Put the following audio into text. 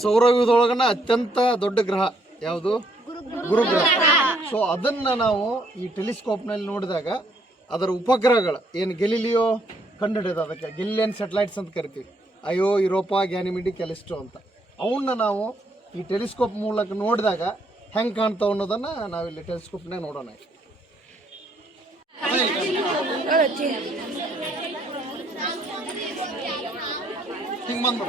ಸೌರವ್ಯೂಹದೊಳಗನ ಅತ್ಯಂತ ದೊಡ್ಡ ಗ್ರಹ ಯಾವುದು? ಗುರುಗ್ರಹ. ಸೊ ಅದನ್ನ ನಾವು ಈ ಟೆಲಿಸ್ಕೋಪ್ನಲ್ಲಿ ನೋಡಿದಾಗ ಅದರ ಉಪಗ್ರಹಗಳು ಏನು ಗೆಲಿಲಿಯೋ ಕಂಡುಹಿಡಿಯೋದು ಅದಕ್ಕೆ ಗೆಲಿಲಿಯನ್ ಸೆಟಲೈಟ್ಸ್ ಅಂತ ಕರಿತೀವಿ. ಅಯೋ ಯುರೋಪಾ, ಗ್ಯಾನಿಮಿಡಿ ಕೆಲಿಸ್ಟೋ ಅಂತ. ಅವನ್ನ ನಾವು ಈ ಟೆಲಿಸ್ಕೋಪ್ ಮೂಲಕ ನೋಡಿದಾಗ ಹೆಂಗೆ ಕಾಣ್ತಾವ ಅನ್ನೋದನ್ನ ನಾವಿಲ್ಲಿ ಟೆಲಿಸ್ಕೋಪ್ನಾಗ ನೋಡೋಣ ಹಿಂಗೆ ಬಂದ್ಬಿಡ.